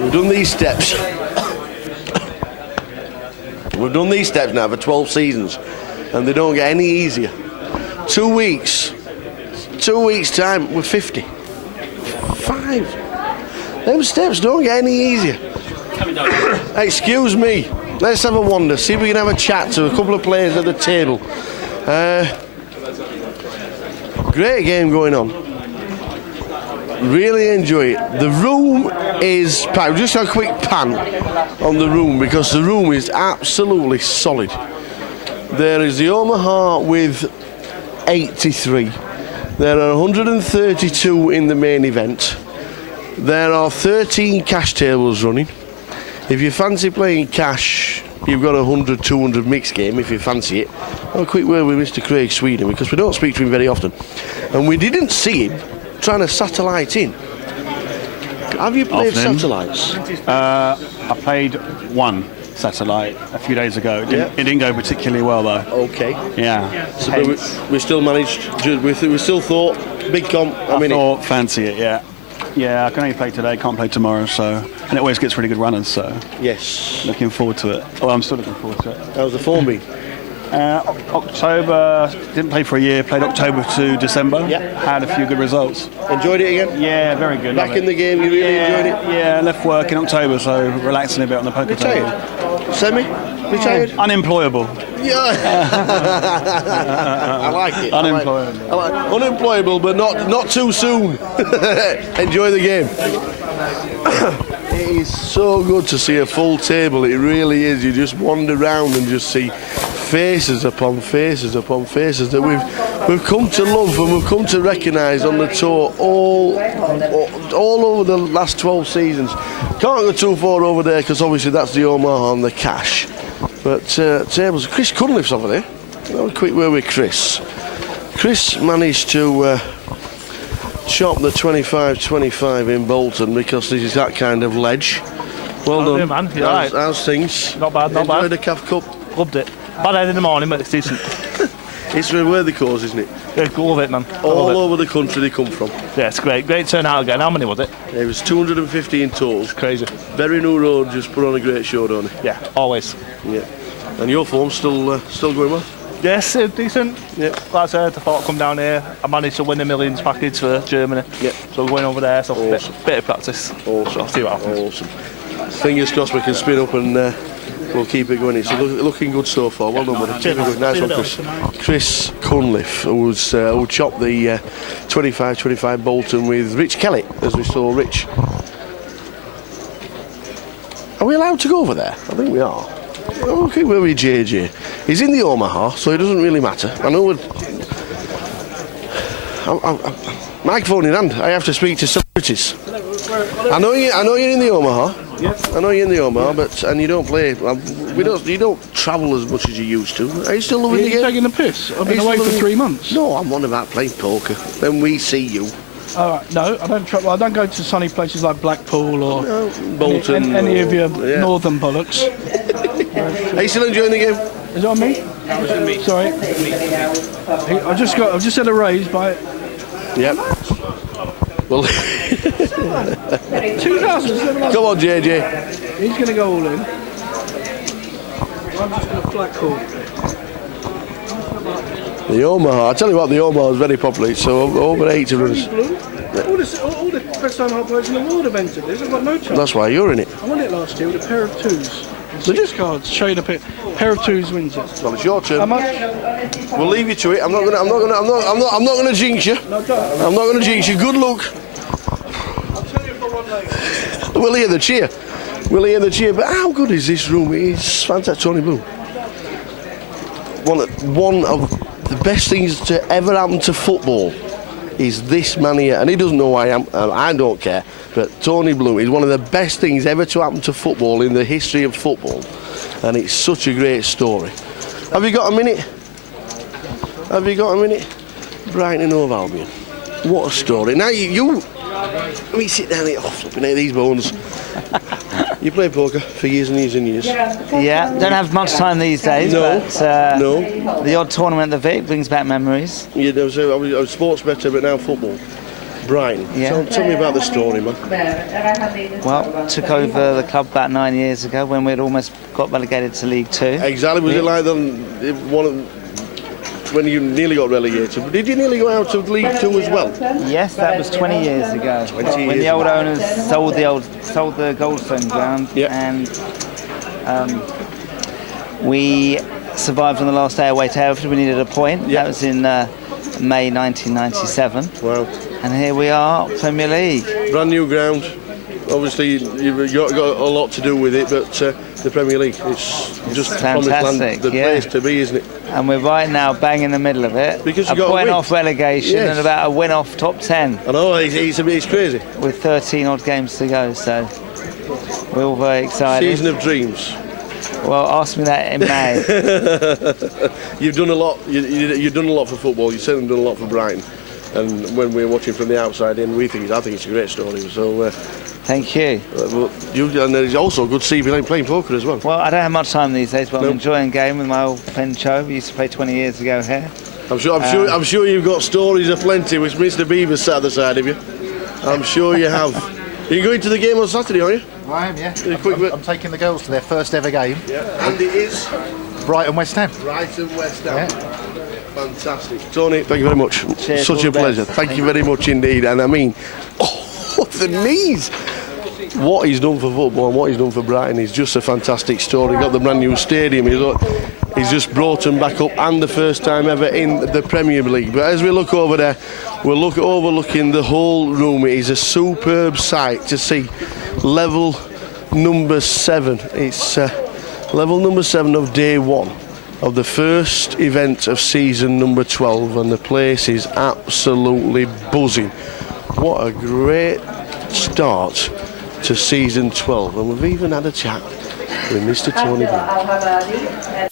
We've done these steps. We've done these steps now for 12 seasons, and they don't get any easier. 2 weeks. 2 weeks' time, we're 50. 5. Them steps don't get any easier. Excuse me. Let's have a wander. See if we can have a chat to a couple of players at the table. Great game going on. Really enjoy it. The room is packed. Just a quick pan on the room because the room is absolutely solid. There is the Omaha with 83. There are 132 in the main event. There are 13 cash tables running. If you fancy playing cash, you've got a 100-200 mixed game if you fancy it. A quick word with Mr. Craig Sweden because we don't speak to him very often. And we didn't see him trying to satellite in. Have you played satellites? I played one satellite a few days ago. It didn't go particularly well though. Okay. Yeah. So but we still managed. We still thought big comp. I thought fancy it. Yeah. Yeah. I can only play today. Can't play tomorrow. So and it always gets really good runners. So yes. Looking forward to it. Well, I'm still looking forward to it. How's the form been? October, didn't play for a year, played October to December, had a few good results. Enjoyed it again? Yeah, very good. Back in the game, you really enjoyed it? Yeah, left work in October, so relaxing a bit on the poker table. Semi? Retired? Unemployable. Yeah. I like it. Unemployable. Unemployable, but not too soon. Enjoy the game. It is so good to see a full table, it really is. You just wander around and just see faces upon faces upon faces that we've come to love and we've come to recognise on the tour all over the last 12 seasons. Can't go too far over there because obviously that's the Omaha and the cash. But tables, Chris Cunliffe's over there. Have a quick word with Chris. Chris managed to chop the 25-25 in Bolton because this is that kind of ledge. Well done, yeah, man. You're right. How's things? Not bad, not bad. Enjoyed the CAF Cup? Loved it. Bad head in the morning, but it's decent. It's a worthy cause, isn't it? Yeah, love it, man. All over the country they come from. Yeah, it's great. Great turnout again. How many was it? It was 250 in total. It's crazy. Very New Road just put on a great show, don't they? Yeah, always. Yeah. And your form's still going well? Yes, decent. Yeah. Like I said, I thought I'd come down here. I managed to win the millions package for Germany. Yeah. So we're going over there, so awesome. bit of practice. Awesome. So I'll see what happens. Awesome. Fingers crossed we can spin up and we'll keep it going. It's looking good so far. Well done, buddy. Cheers, nice one, Chris. Chris Cunliffe, who chopped the 25-25 Bolton with Rich Kelly, as we saw Rich. Are we allowed to go over there? I think we are. Okay, where are we, JJ? He's in the Omaha, so it doesn't really matter. I know we're... microphone in hand. I have to speak to celebrities. I know you're in the Omaha. Yes. I know you're in the Omaha, and you don't play. You don't travel as much as you used to. Are you still loving the game? Are you taking the piss? I've been away for 3 months. No, I'm on about playing poker. Then we see you. No, I don't travel. I don't go to sunny places like Blackpool or Bolton. Any of your northern bollocks. Are you still enjoying the game? Is it on me? Sorry. I've just had a raise by it. Yep. Well, 2,700. Come on, JJ. He's going to go all in. I'm just going to flat call. The Omaha. I tell you what, the Omaha is very popular. So over 80 runners. All the best time hard players in the world have entered this. I've got no chance. That's why you're in it. I won it last year with a pair of twos. 6 cards. Show you the pair of twos wins it. Well, it's your turn. How much? We'll leave you to it. I'm not gonna jinx you. No, don't. I'm not gonna jinx you. Good luck. I'll tell you if I won later. We'll hear the cheer. But how good is this room? It's fantastic. Tony Bloom. One of the best things to ever happen to football is this man here, and he doesn't know who I am. I don't care. But Tony Bloom is one of the best things ever to happen to football in the history of football, and it's such a great story. Have you got a minute? Brighton and Hove Albion. What a story. Now you let me sit down here. Flipping out these bones. You play poker for years and years and years. Yeah, don't have much time these days. No, but, no. The odd tournament at the Vic brings back memories. You know, so I was sports better, but now football. Brighton. Yeah. Tell me about the story, man. Well, took over the club about 9 years ago when we'd almost got relegated to League Two. Exactly. Was it like when you nearly got relegated? Did you nearly go out of League Two as well? Yes, that was 20 years ago. 20 when years the old ago. owners sold the Goldstone ground, and we survived on the last day away to Hereford. We needed a point. That was in May 1997. Wow. And here we are, Premier League. Brand new ground. Obviously, you've got a lot to do with it, but the Premier League, it's just promised land, the place to be, isn't it? And we're right now bang in the middle of it. Because you a got point a win off relegation and about a win off top 10. I know, it's crazy. With 13 odd games to go, so we're all very excited. Season of dreams. Well, ask me that in May. You've done a lot. You've done a lot for football. You've certainly done a lot for Brighton. And when we're watching from the outside in, I think it's a great story. So, thank you. And there's also good to see you playing poker as well. Well, I don't have much time these days, but I'm enjoying game with my old friend Cho. We used to play 20 years ago here. I'm sure you've got stories aplenty with Mr. Beaver sat at the side of you. I'm sure you have. Are you going to the game on Saturday, are you? I am, yeah. I'm taking the girls to their first ever game. Yeah. And it is Brighton West Ham. Brighton West Ham. Fantastic. Tony, thank you very much. Cheers, Such a pleasure. Thank you very much indeed. And I mean, the knees. What he's done for football and what he's done for Brighton is just a fantastic story. He got the brand new stadium. He's just brought them back up, and the first time ever in the Premier League. But as we look over there, we're overlooking the whole room. It is a superb sight to see. Level number 7. It's level number 7 of day 1 of the first event of season number 12, and the place is absolutely buzzing. What a great start to season 12, and we've even had a chat with Mr. Tony Black.